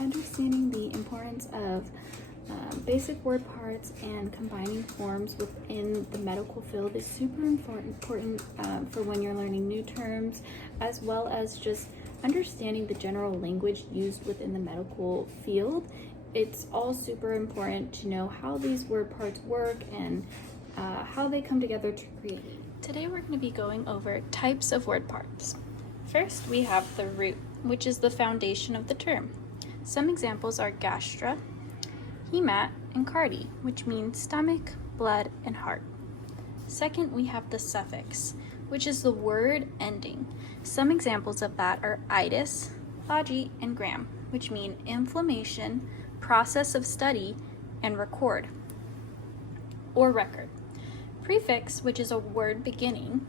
Understanding the importance of basic word parts and combining forms within the medical field is super important for when you're learning new terms, as well as just understanding the general language used within the medical field. It's all super important to know how these word parts work and how they come together to create. Today we're going to be going over types of word parts. First, we have the root, which is the foundation of the term. Some examples are gastra, hemat, and cardi, which means stomach, blood, and heart. Second, we have the suffix, which is the word ending. Some examples of that are itis, logi, and gram, which mean inflammation, process of study, and record, or record. Prefix, which is a word beginning,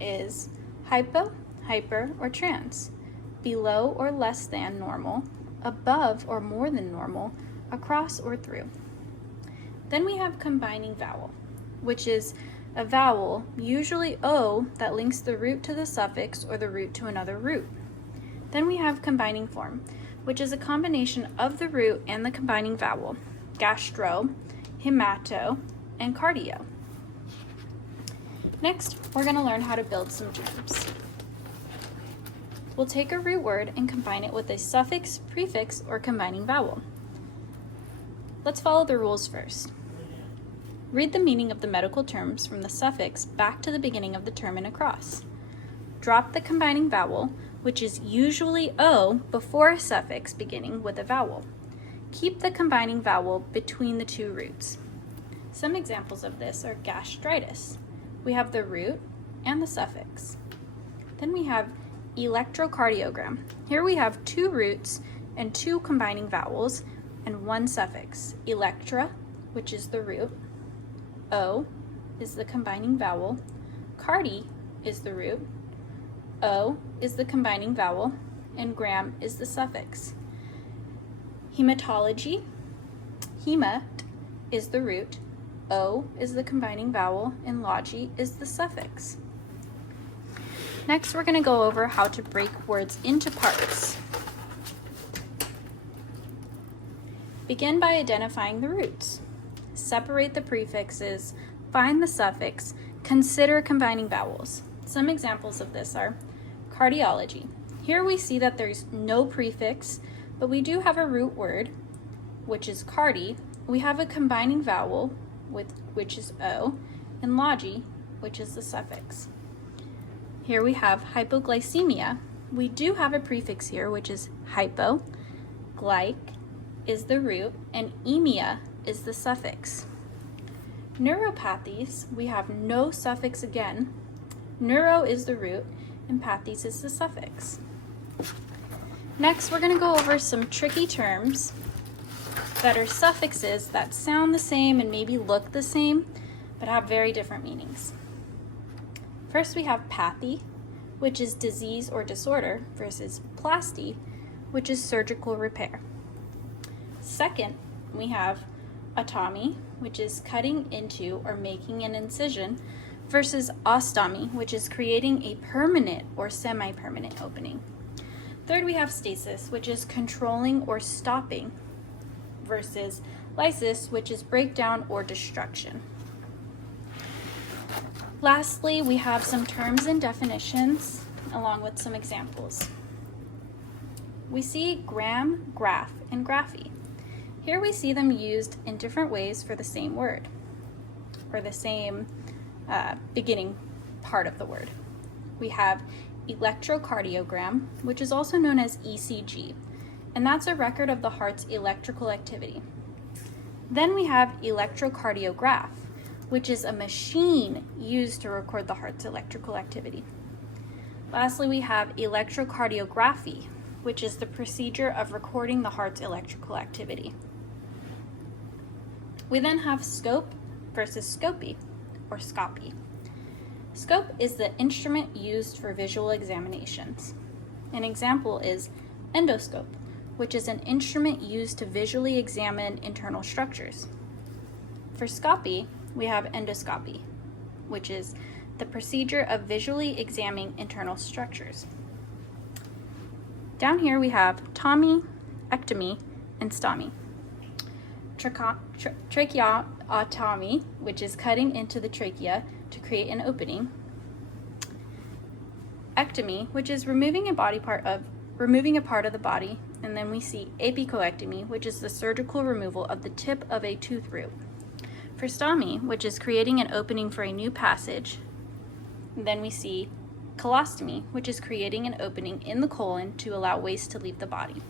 is hypo, hyper, or trans, below or less than normal, above or more than normal, across or through. Then we have combining vowel, which is a vowel, usually O, that links the root to the suffix or the root to another root. Then we have combining form, which is a combination of the root and the combining vowel, gastro, hemato, and cardio. Next, we're going to learn how to build some terms. We'll take a root word and combine it with a suffix, prefix, or combining vowel. Let's follow the rules first. Read the meaning of the medical terms from the suffix back to the beginning of the term and across. Drop the combining vowel, which is usually O, before a suffix beginning with a vowel. Keep the combining vowel between the two roots. Some examples of this are gastritis. We have the root and the suffix. Then we have electrocardiogram. Here we have two roots and two combining vowels and one suffix. Electra, which is the root. O is the combining vowel. Cardi is the root. O is the combining vowel. And gram is the suffix. Hematology. Hemat is the root. O is the combining vowel. And logi is the suffix. Next, we're going to go over how to break words into parts. Begin by identifying the roots. Separate the prefixes, find the suffix, consider combining vowels. Some examples of this are cardiology. Here we see that there's no prefix, but we do have a root word, which is cardi. We have a combining vowel, which is O, and logi, which is the suffix. Here we have hypoglycemia. We do have a prefix here, which is hypo. Glyc is the root, and emia is the suffix. Neuropathies, we have no suffix again. Neuro is the root, and pathies is the suffix. Next, we're going to go over some tricky terms that are suffixes that sound the same and maybe look the same, but have very different meanings. First, we have pathy, which is disease or disorder, versus plasty, which is surgical repair. Second, we have otomy, which is cutting into or making an incision, versus ostomy, which is creating a permanent or semi-permanent opening. Third, we have stasis, which is controlling or stopping, versus lysis, which is breakdown or destruction. Lastly, we have some terms and definitions along with some examples. We see gram, graph, and graphy. Here we see them used in different ways for the same word, or the same beginning part of the word. We have electrocardiogram, which is also known as ECG, and that's a record of the heart's electrical activity. Then we have electrocardiograph, which is a machine used to record the heart's electrical activity. Lastly, we have electrocardiography, which is the procedure of recording the heart's electrical activity. We then have scope versus scopy, or scopy. Scope is the instrument used for visual examinations. An example is endoscope, which is an instrument used to visually examine internal structures. For scopy, we have endoscopy, which is the procedure of visually examining internal structures. Down here we have tomy, ectomy, and stomy. Tracheotomy, which is cutting into the trachea to create an opening. Ectomy, which is removing a part of the body. And then we see apicoectomy, which is the surgical removal of the tip of a tooth root. For stomy, which is creating an opening for a new passage. And then we see colostomy, which is creating an opening in the colon to allow waste to leave the body.